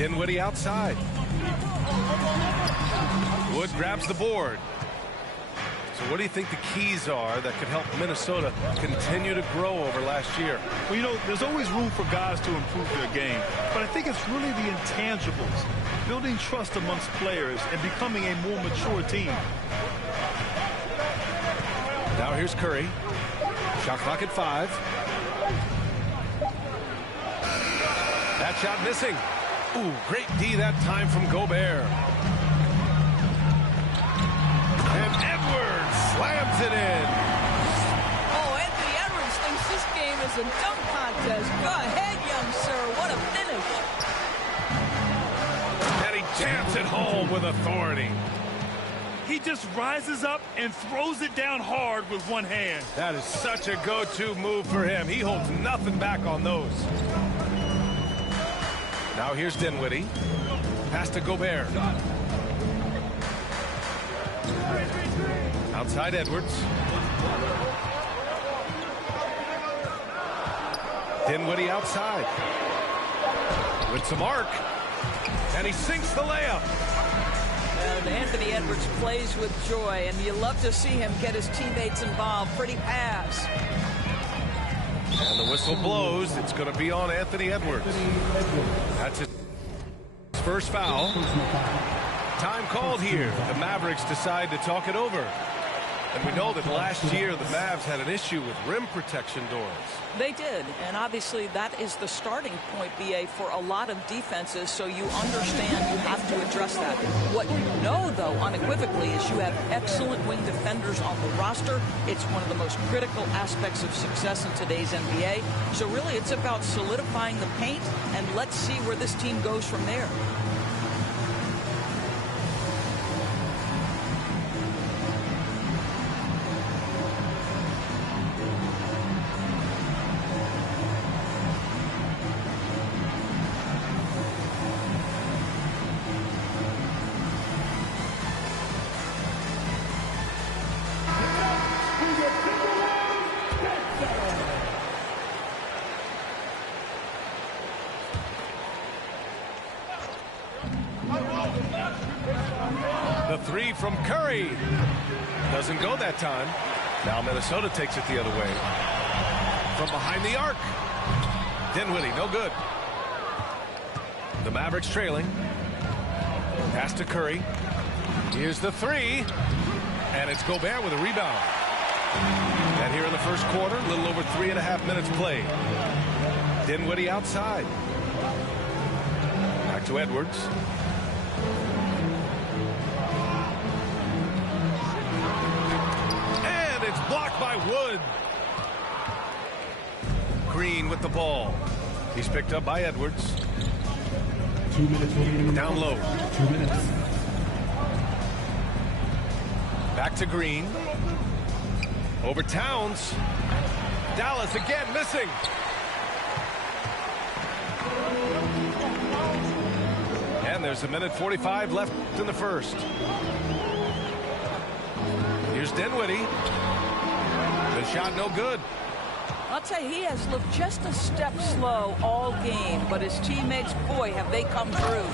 Dinwiddie outside. Wood grabs the board. So what do you think the keys are that could help Minnesota continue to grow over last year? Well, you know, there's always room for guys to improve their game. But I think it's really the intangibles, building trust amongst players and becoming a more mature team. Now here's Curry. Shot clock at 5. That shot missing. Ooh, great D that time from Gobert. And Edwards slams it in. Oh, Anthony Edwards thinks this game is a dunk contest. Go ahead, young sir. What a finish. And he jams it home with authority. He just rises up and throws it down hard with one hand. That is such a go-to move for him. He holds nothing back on those. Now here's Dinwiddie. Pass to Gobert. Outside Edwards. Dinwiddie outside. With some arc. And he sinks the layup. And Anthony Edwards plays with joy, and you love to see him get his teammates involved. Pretty pass. And the whistle blows. It's going to be on Anthony Edwards. That's his first foul. Time called here. The Mavericks decide to talk it over. And we know that last year the Mavs had an issue with rim protection doors. They did, and obviously that is the starting point, BA, for a lot of defenses, so you understand you have to address that. What you know, though, unequivocally, is you have excellent wing defenders on the roster. It's one of the most critical aspects of success in today's NBA. So really it's about solidifying the paint, and let's see where this team goes from there. The three from Curry. Doesn't go that time. Now Minnesota takes it the other way. From behind the arc. Dinwiddie, no good. The Mavericks trailing. Pass to Curry. Here's the three. And it's Gobert with a rebound. And here in the first quarter, a little over 3.5 minutes played. Dinwiddie outside. Back to Edwards. And it's blocked by Wood. Green with the ball. He's picked up by Edwards. 2 minutes remaining. Down low. 2 minutes. Back to Green. Over Towns. Dallas again missing. And there's 1:45 left in the first. Here's Dinwiddie. The shot no good. I'll tell you, he has looked just a step slow all game, but his teammates, boy, have they come through.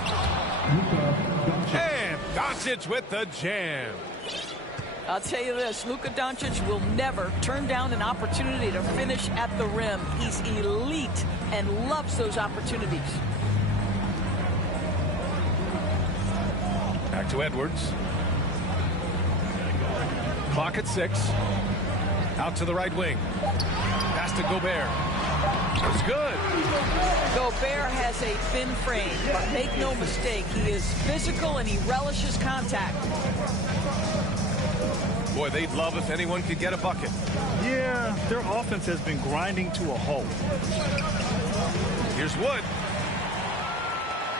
And Doncic with the jam. I'll tell you this, Luka Doncic will never turn down an opportunity to finish at the rim. He's elite and loves those opportunities. Back to Edwards. Clock at 6. Out to the right wing. Pass to Gobert. It's good. Gobert has a thin frame, but make no mistake, he is physical and he relishes contact. Boy, they'd love if anyone could get a bucket. Yeah, their offense has been grinding to a halt. Here's Wood.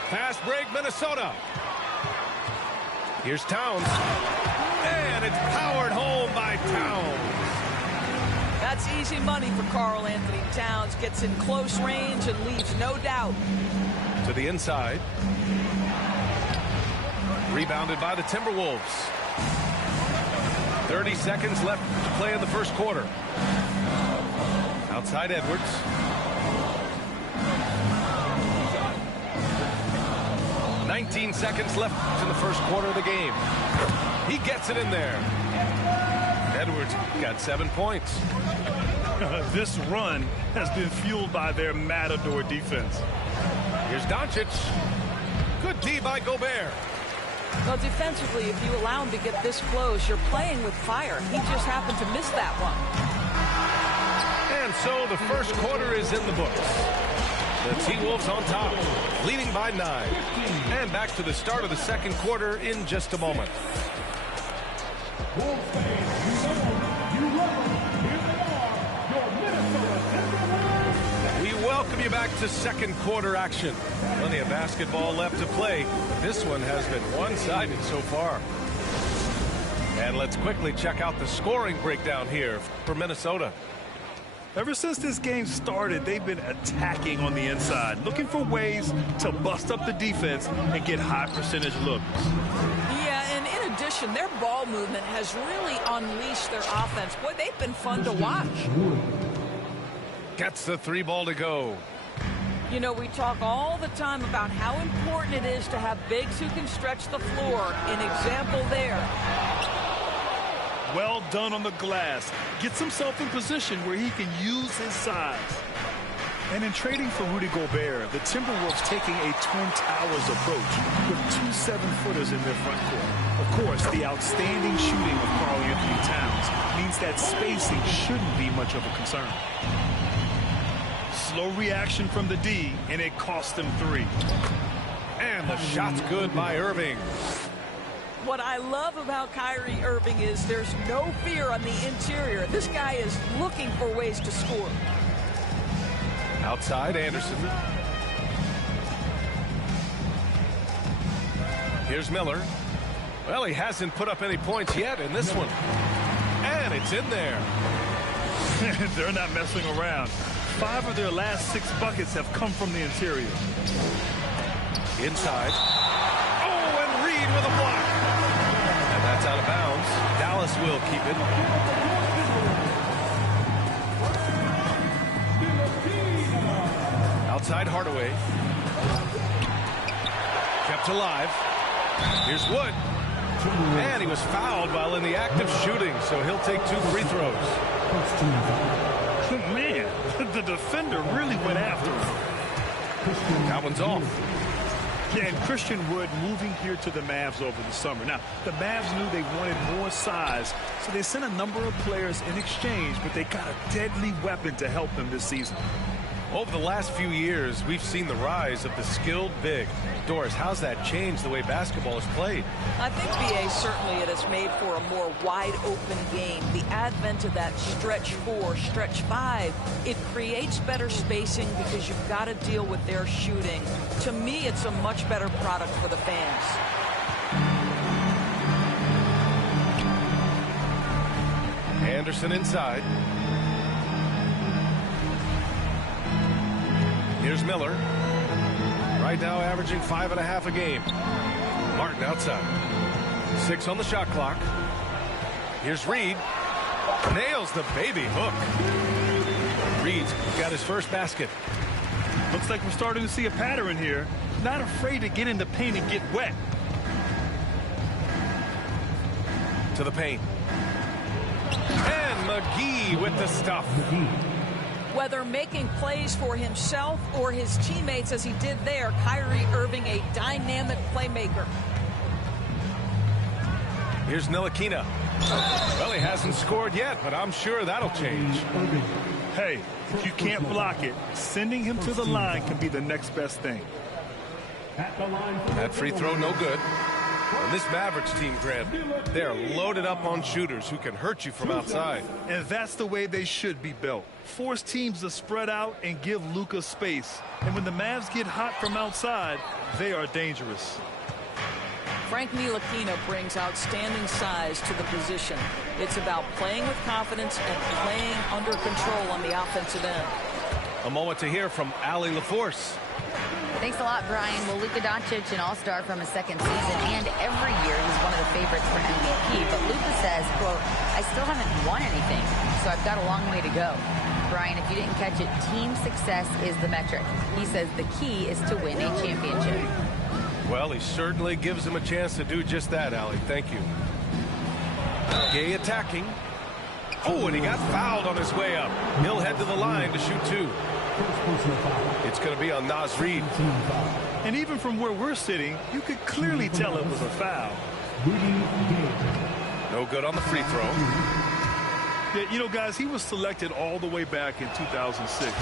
Fast break, Minnesota. Here's Towns. And it's powered home by Towns. That's easy money for Karl Anthony Towns. Gets in close range and leaves no doubt. To the inside. Rebounded by the Timberwolves. 30 seconds left to play in the first quarter. Outside Edwards. 19 seconds left in the first quarter of the game. He gets it in there. Edwards got 7 points. This run has been fueled by their Matador defense. Here's Doncic. Good D by Gobert. Well, defensively, if you allow him to get this close, you're playing with fire. He just happened to miss that one. And so the first quarter is in the books. The T-Wolves on top, leading by 9. And back to the start of the second quarter in just a moment. We welcome you back to second quarter action. Plenty of basketball left to play. This one has been one-sided so far. And let's quickly check out the scoring breakdown here for Minnesota. Ever since this game started, they've been attacking on the inside, looking for ways to bust up the defense and get high percentage looks. Yeah, and in addition, their ball movement has really unleashed their offense. Boy, they've been fun to watch. Gets the 3 ball to go. You know, we talk all the time about how important it is to have bigs who can stretch the floor. An example there. Well done on the glass. Gets himself in position where he can use his size. And in trading for Rudy Gobert, the Timberwolves taking a Twin Towers approach with 2 7-footers in their front court. Of course, the outstanding shooting of Karl-Anthony Towns means that spacing shouldn't be much of a concern. Slow reaction from the D, and it cost them 3. And the shot's good by Irving. What I love about Kyrie Irving is there's no fear on the interior. This guy is looking for ways to score. Outside, Anderson. Here's Miller. Well, he hasn't put up any points yet in this one. And it's in there. They're not messing around. 5 of their last 6 buckets have come from the interior. Inside. Oh, and Reed with a block. And that's out of bounds. Dallas will keep it. Outside Hardaway. Kept alive. Here's Wood. And he was fouled while in the act of shooting, so he'll take 2 free throws. Man, the defender really went after him. That one's off. Yeah, and Christian Wood moving here to the Mavs over the summer. Now, the Mavs knew they wanted more size, so they sent a number of players in exchange, but they got a deadly weapon to help them this season. Over the last few years, we've seen the rise of the skilled big. Doris, how's that changed the way basketball is played? I think, B.A., certainly it has made for a more wide-open game. The advent of that stretch 4, stretch 5, it creates better spacing because you've got to deal with their shooting. To me, it's a much better product for the fans. Anderson inside. Here's Miller. Right now averaging 5.5 a game. Martin outside. 6 on the shot clock. Here's Reed. Nails the baby hook. Reed's got his first basket. Looks like we're starting to see a pattern here. Not afraid to get in the paint and get wet. To the paint. And McGee with the stuff. Whether making plays for himself or his teammates as he did there, Kyrie Irving, a dynamic playmaker. Here's Ntilikina. Well, he hasn't scored yet, but I'm sure that'll change. Hey, if you can't block it, sending him to the line can be the next best thing. That free throw no good. And this Mavericks team, Grant, they are loaded up on shooters who can hurt you from outside. And that's the way they should be built. Force teams to spread out and give Luka space. And when the Mavs get hot from outside, they are dangerous. Frank Ntilikina brings outstanding size to the position. It's about playing with confidence and playing under control on the offensive end. A moment to hear from Allie LaForce. Thanks a lot, Brian. Well, Luka Doncic, an all-star from his second season, and every year he's one of the favorites for MVP. But Luka says, quote, I still haven't won anything, so I've got a long way to go. Brian, if you didn't catch it, team success is the metric. He says the key is to win a championship. Well, he certainly gives him a chance to do just that, Allie. Thank you. Gay attacking. Oh, and he got fouled on his way up. He'll head to the line to shoot 2. It's going to be on Naz Reid. And even from where we're sitting, you could clearly tell it was a foul. No good on the free throw. Yeah, you know, guys, he was selected all the way back in 2006.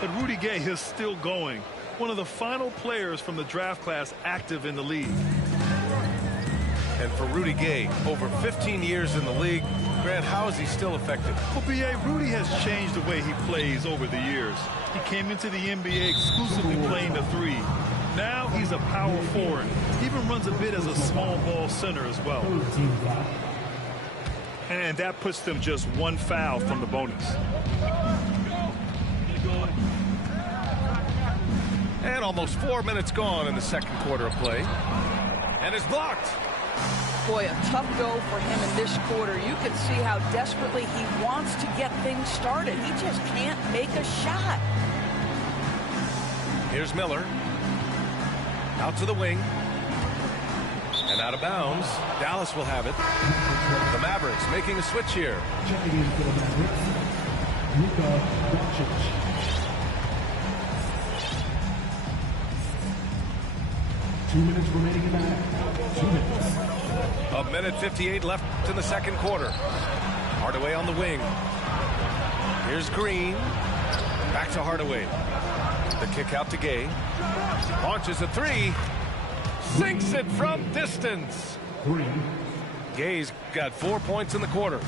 But Rudy Gay is still going. One of the final players from the draft class active in the league. And for Rudy Gay, over 15 years in the league, Grant, how is he still effective? Well, B.A., Rudy has changed the way he plays over the years. He came into the NBA exclusively playing the 3. Now he's a power forward. He even runs a bit as a small ball center as well. And that puts them just 1 foul from the bonus. And almost 4 minutes gone in the second quarter of play. And it's blocked. Boy, a tough go for him in this quarter. You can see how desperately he wants to get things started. He just can't make a shot. Here's Miller. Out to the wing. And out of bounds. Dallas will have it. The Mavericks making a switch here. Checking in for the Mavericks, Luka Doncic. 2 minutes remaining in the half. 2 minutes. A minute 58 left in the second quarter. Hardaway on the wing. Here's Green. Back to Hardaway. The kick out to Gay. Launches a 3. Sinks it from distance. 3. Gay's got 4 points in the quarter.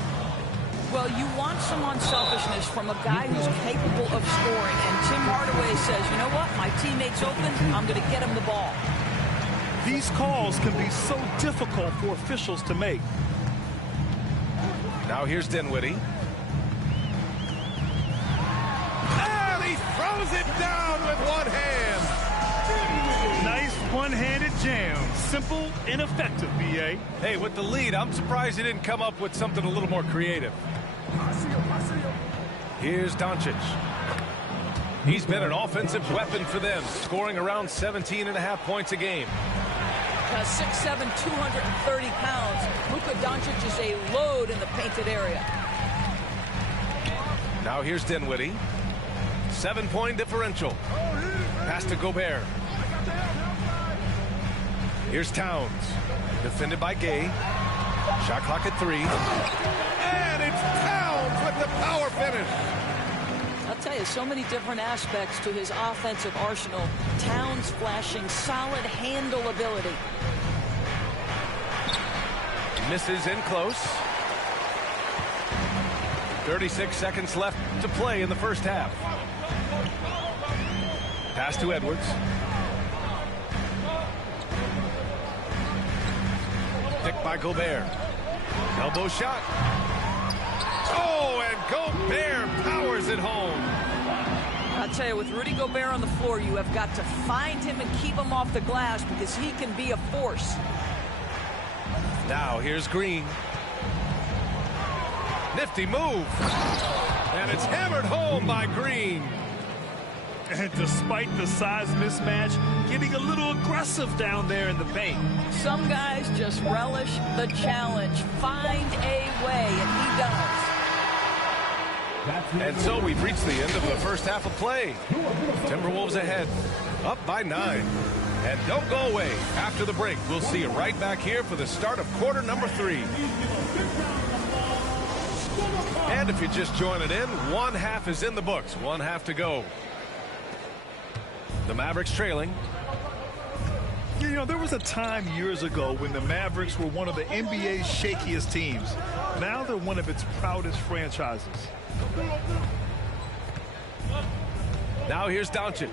Well, you want some unselfishness from a guy who's capable of scoring. And Tim Hardaway says, you know what? My teammate's open. I'm going to get him the ball. These calls can be so difficult for officials to make. Now here's Dinwiddie. And he throws it down with one hand. Nice one-handed jam. Simple and effective, B.A. Hey, with the lead, I'm surprised he didn't come up with something a little more creative. Here's Doncic. He's been an offensive weapon for them, scoring around 17.5 points a game. 6'7", 230 pounds. Luka Doncic is a load in the painted area. Now here's Dinwiddie. 7-point differential. Pass to Gobert. Here's Towns. Defended by Gay. Shot clock at 3. And it's Towns with the power finish. I'll tell you, so many different aspects to his offensive arsenal. Towns flashing solid handle ability. Misses in close. 36 seconds left to play in the first half. Pass to Edwards. Picked by Gobert. Elbow shot. Oh, and Gobert powers it home. I'll tell you, with Rudy Gobert on the floor, you have got to find him and keep him off the glass because he can be a force. Now here's Green. Nifty move. And it's hammered home by Green. And despite the size mismatch, getting a little aggressive down there in the paint. Some guys just relish the challenge. Find a way, and he does. And so we've reached the end of the first half of play. Timberwolves ahead, up by 9. And don't go away. After the break, we'll see you right back here for the start of quarter number 3. And if you're just joining in, one half is in the books. One half to go. The Mavericks trailing. You know, there was a time years ago when the Mavericks were one of the NBA's shakiest teams. Now they're one of its proudest franchises. Now here's Doncic.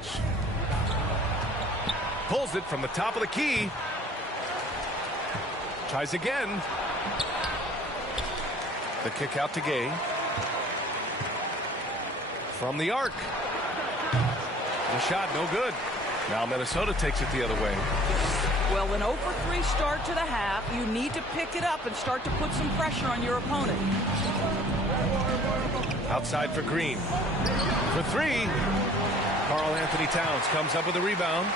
Pulls it from the top of the key. Tries again. The kick out to Gay. From the arc. The shot no good. Now Minnesota takes it the other way. Well, an 0-for-3 start to the half. You need to pick it up and start to put some pressure on your opponent. Outside for Green. For 3. Karl Anthony Towns comes up with a rebound.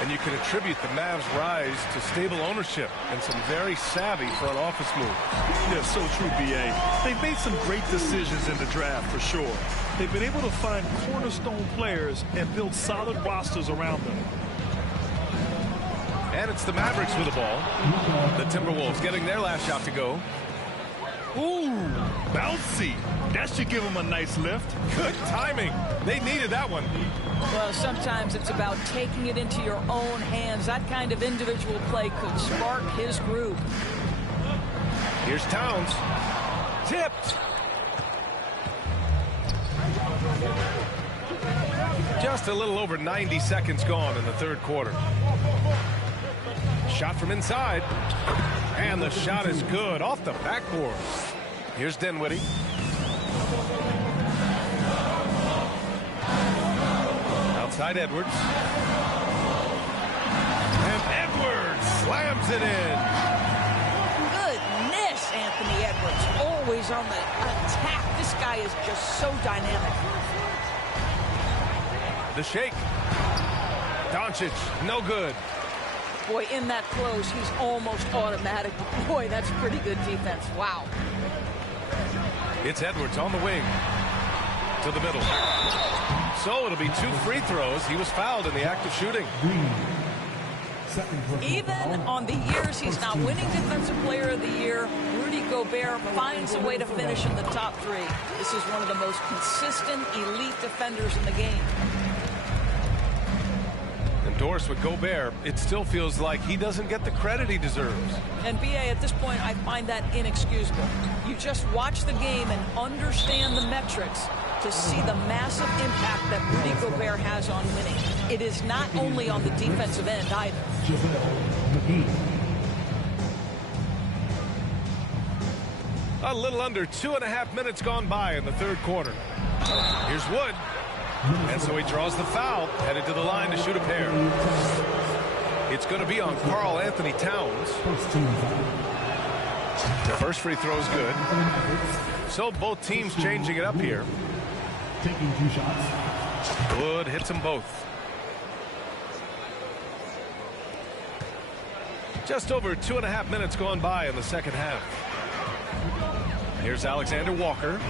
And you can attribute the Mavs' rise to stable ownership and some very savvy front office moves. Yeah, so true, B.A. They've made some great decisions in the draft, for sure. They've been able to find cornerstone players and build solid rosters around them. And it's the Mavericks with the ball. The Timberwolves getting their last shot to go. Ooh, bouncy. That should give them a nice lift. Good timing. They needed that one. Well, sometimes it's about taking it into your own hands. That kind of individual play could spark his group. Here's Towns. Tipped. Just a little over 90 seconds gone in the third quarter. Shot from inside. And the shot is good off the backboard. Here's Dinwiddie. Outside Edwards. And Edwards slams it in. Goodness, Anthony Edwards. Always on the attack. This guy is just so dynamic. The shake. Doncic, no good. Boy, in that close, he's almost automatic. Boy, that's pretty good defense. Wow. It's Edwards on the wing. To the middle. So it'll be 2 free throws. He was fouled in the act of shooting. Even on the years he's not winning Defensive Player of the Year, Rudy Gobert finds a way to finish in the top 3. This is one of the most consistent, elite defenders in the game. Endorsed with Gobert, it still feels like he doesn't get the credit he deserves. And B.A., at this point, I find that inexcusable. You just watch the game and understand the metrics to see the massive impact that Rudy Gobert has on winning. It is not only on the defensive end either. A little under 2.5 minutes gone by in the third quarter. Here's Wood. And so he draws the foul, headed to the line to shoot a pair. It's going to be on Karl Anthony Towns. The first free throw is good. So both teams changing it up here. Taking 2 shots. Wood hits them both. Just over 2.5 minutes gone by in the second half. Here's Alexander Walker.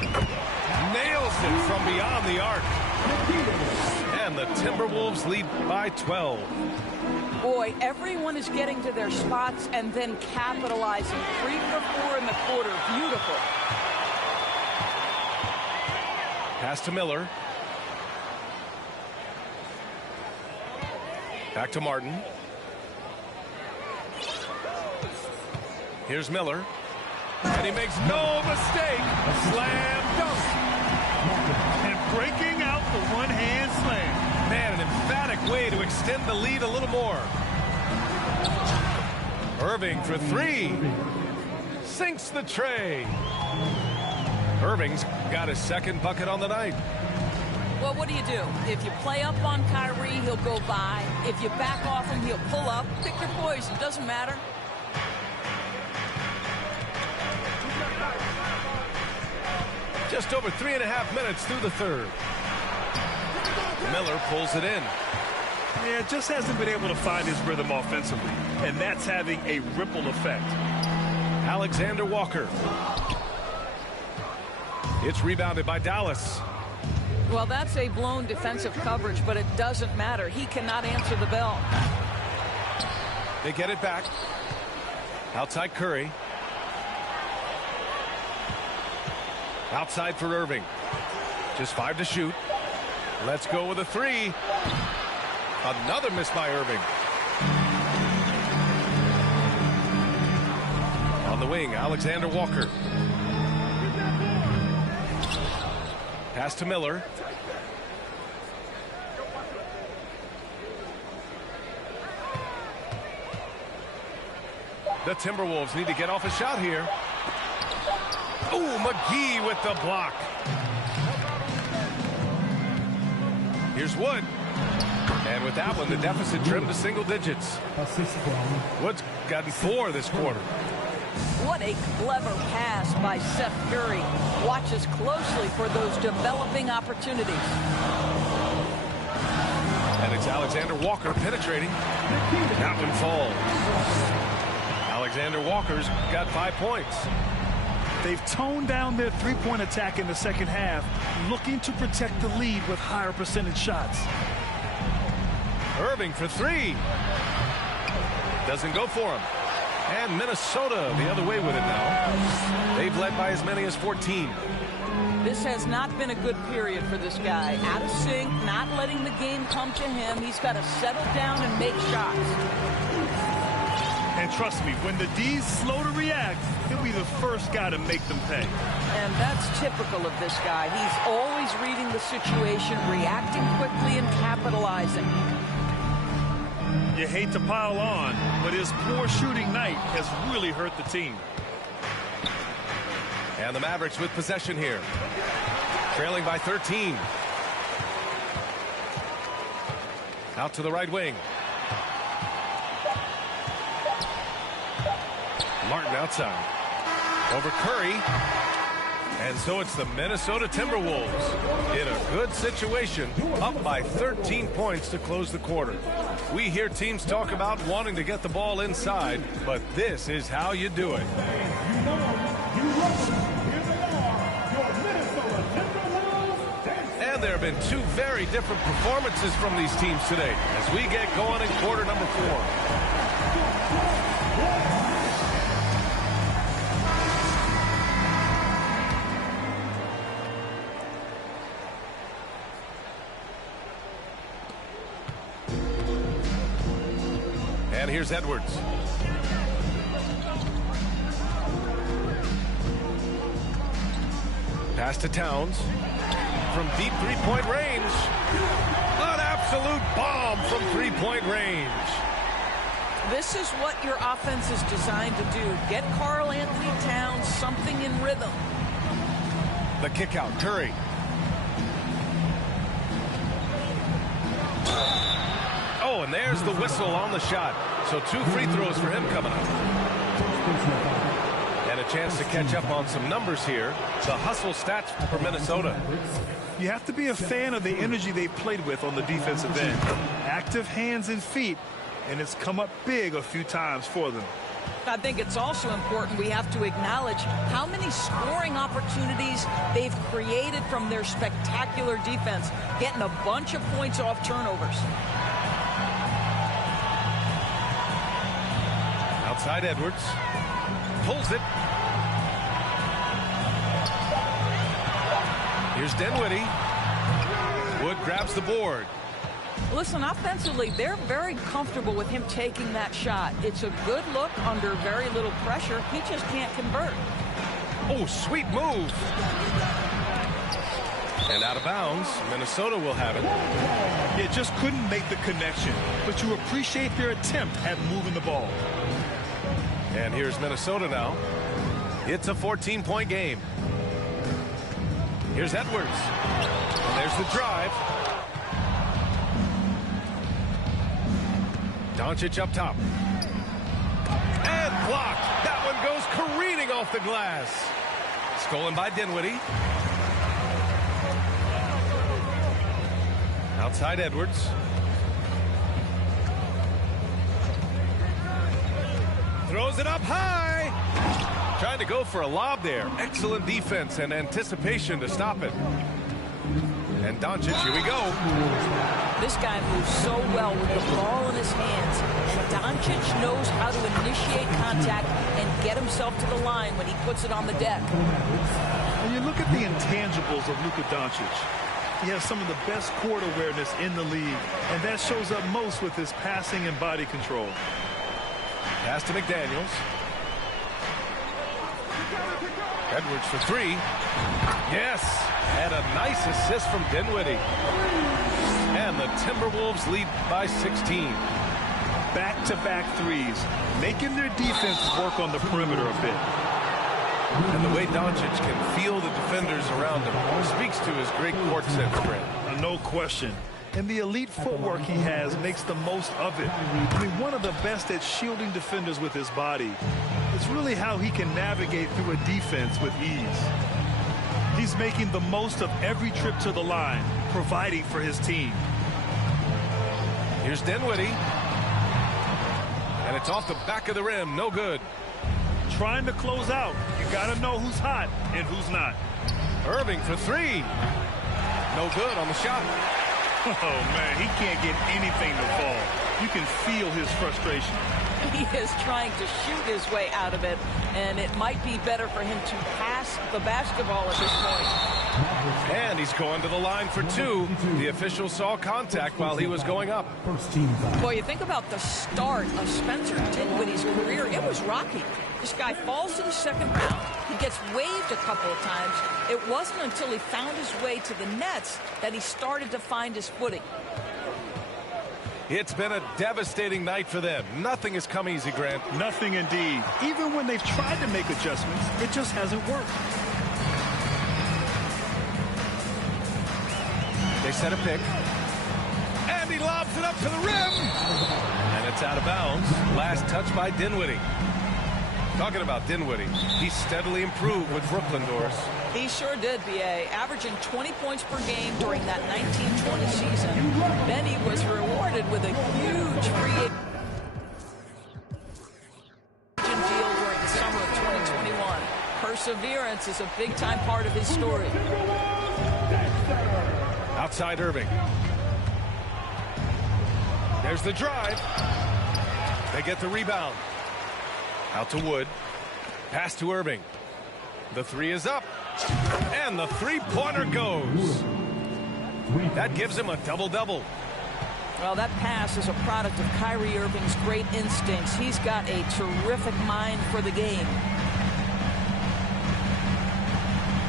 Nails it from beyond the arc. And the Timberwolves lead by 12. Boy, everyone is getting to their spots and then capitalizing. 3 for 4 in the quarter. Beautiful. Pass to Miller. Back to Martin. Here's Miller. And he makes no mistake. Slam dunk. And breaking out the one-hand slam. Man, an emphatic way to extend the lead a little more. Irving for 3. Sinks the tray. Irving's got his second bucket on the night. Well, what do? If you play up on Kyrie, he'll go by. If you back off him, he'll pull up. Pick your poison. Doesn't matter. Just over 3.5 minutes through the third. Miller pulls it in. Yeah, just hasn't been able to find his rhythm offensively, and that's having a ripple effect. Alexander Walker. It's rebounded by Dallas. Well, that's a blown defensive coverage, but it doesn't matter. He cannot answer the bell. They get it back. Outside Curry. Outside for Irving. Just 5 to shoot. Let's go with a 3. Another miss by Irving. On the wing, Alexander Walker. Pass to Miller. The Timberwolves need to get off a shot here. Ooh, McGee with the block. Here's Wood. And with that one, the deficit trimmed to single digits. Wood's gotten 4 this quarter. What a clever pass by Seth Curry. Watches closely for those developing opportunities. And And it's Alexander Walker penetrating. That one falls. Alexander Walker's got 5 points. They've toned down their three-point attack in the second half, looking to protect the lead with higher percentage shots. Irving for 3. Doesn't go for him. And Minnesota the other way with it now. They've led by as many as 14. This has not been a good period for this guy. Out of sync, not letting the game come to him. He's got to settle down and make shots. And trust me, when the D's slow to react, he'll be the first guy to make them pay. And that's typical of this guy. He's always reading the situation, reacting quickly and capitalizing. You hate to pile on, but his poor shooting night has really hurt the team. And the Mavericks with possession here. Trailing by 13. Out to the right wing. Martin outside. Over Curry. And so it's the Minnesota Timberwolves in a good situation, up by 13 points to close the quarter. We hear teams talk about wanting to get the ball inside, but this is how you do it. And there have been 2 very different performances from these teams today as we get going in quarter number 4. And here's Edwards. Pass to Towns. From deep three-point range. An absolute bomb from three-point range. This is what your offense is designed to do. Get Karl Anthony Towns something in rhythm. The kick out, Curry. Oh, and there's the whistle on the shot. So 2 free throws for him coming up. And a chance to catch up on some numbers here. The hustle stats for Minnesota. You have to be a fan of the energy they've played with on the defensive end. Active hands and feet, and it's come up big a few times for them. I think it's also important we have to acknowledge how many scoring opportunities they've created from their spectacular defense, getting a bunch of points off turnovers. Outside Edwards. Pulls it. Here's Dinwiddie. Wood grabs the board. Listen, offensively, they're very comfortable with him taking that shot. It's a good look under very little pressure. He just can't convert. Oh, sweet move. And out of bounds, Minnesota will have it. You just couldn't make the connection, but you appreciate their attempt at moving the ball. And here's Minnesota now. It's a 14-point game. Here's Edwards. And there's the drive. Doncic up top. And blocked. That one goes careening off the glass. Stolen by Dinwiddie. Outside Edwards. Throws it up high. Trying to go for a lob there. Excellent defense and anticipation to stop it. And Doncic, here we go. This guy moves so well with the ball in his hands. And Doncic knows how to initiate contact and get himself to the line when he puts it on the deck. When you look at the intangibles of Luka Doncic, he has some of the best court awareness in the league, and that shows up most with his passing and body control. Pass to McDaniels. Edwards for 3. Yes, and a nice assist from Dinwiddie. And the Timberwolves lead by 16. Back-to-back threes, making their defense work on the perimeter a bit. And the way Doncic can feel the defenders around him speaks to his great court sense, Brent. No question. And the elite footwork he has makes the most of it. I mean, one of the best at shielding defenders with his body. It's really how he can navigate through a defense with ease. He's making the most of every trip to the line, providing for his team. Here's Dinwiddie. And it's off the back of the rim. No good. Trying to close out. You got to know who's hot and who's not. Irving for three. No good on the shot. Oh, man, he can't get anything to fall. You can feel his frustration. He is trying to shoot his way out of it, and it might be better for him to pass the basketball at this point. And he's going to the line for two. The official saw contact while he was going up. Boy, you think about the start of Spencer Dinwiddie's career. It was rocky. This guy falls to the second round. He gets waived a couple of times. It wasn't until he found his way to the Nets that he started to find his footing. It's been a devastating night for them. Nothing has come easy, Grant. Nothing indeed. Even when they've tried to make adjustments, it just hasn't worked. They set a pick. And he lobs it up to the rim. And it's out of bounds. Last touch by Dinwiddie. Talking about Dinwiddie, he steadily improved with Brooklyn, Doris. He sure did, B.A. Averaging 20 points per game during that 1920 season. Then he was rewarded with a huge free agent deal during the summer of 2021. Perseverance is a big-time part of his story. Outside Irving. There's the drive. They get the rebound. Out to Wood. Pass to Irving. The three is up. And the three-pointer goes. That gives him a double-double. Well, that pass is a product of Kyrie Irving's great instincts. He's got a terrific mind for the game.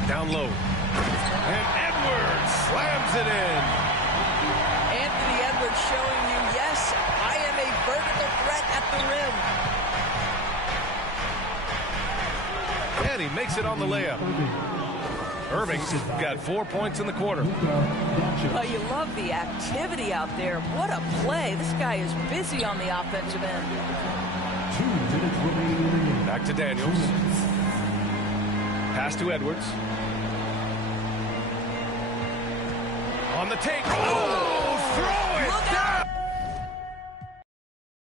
Down low. And Edwards slams it in. Anthony Edwards showing you, yes, I am a vertical threat at the rim. And he makes it on the layup. Irving's got 4 points in the quarter. Well, you love the activity out there. What a play. This guy is busy on the offensive end. Back to Daniels. Pass to Edwards. On the take. Oh!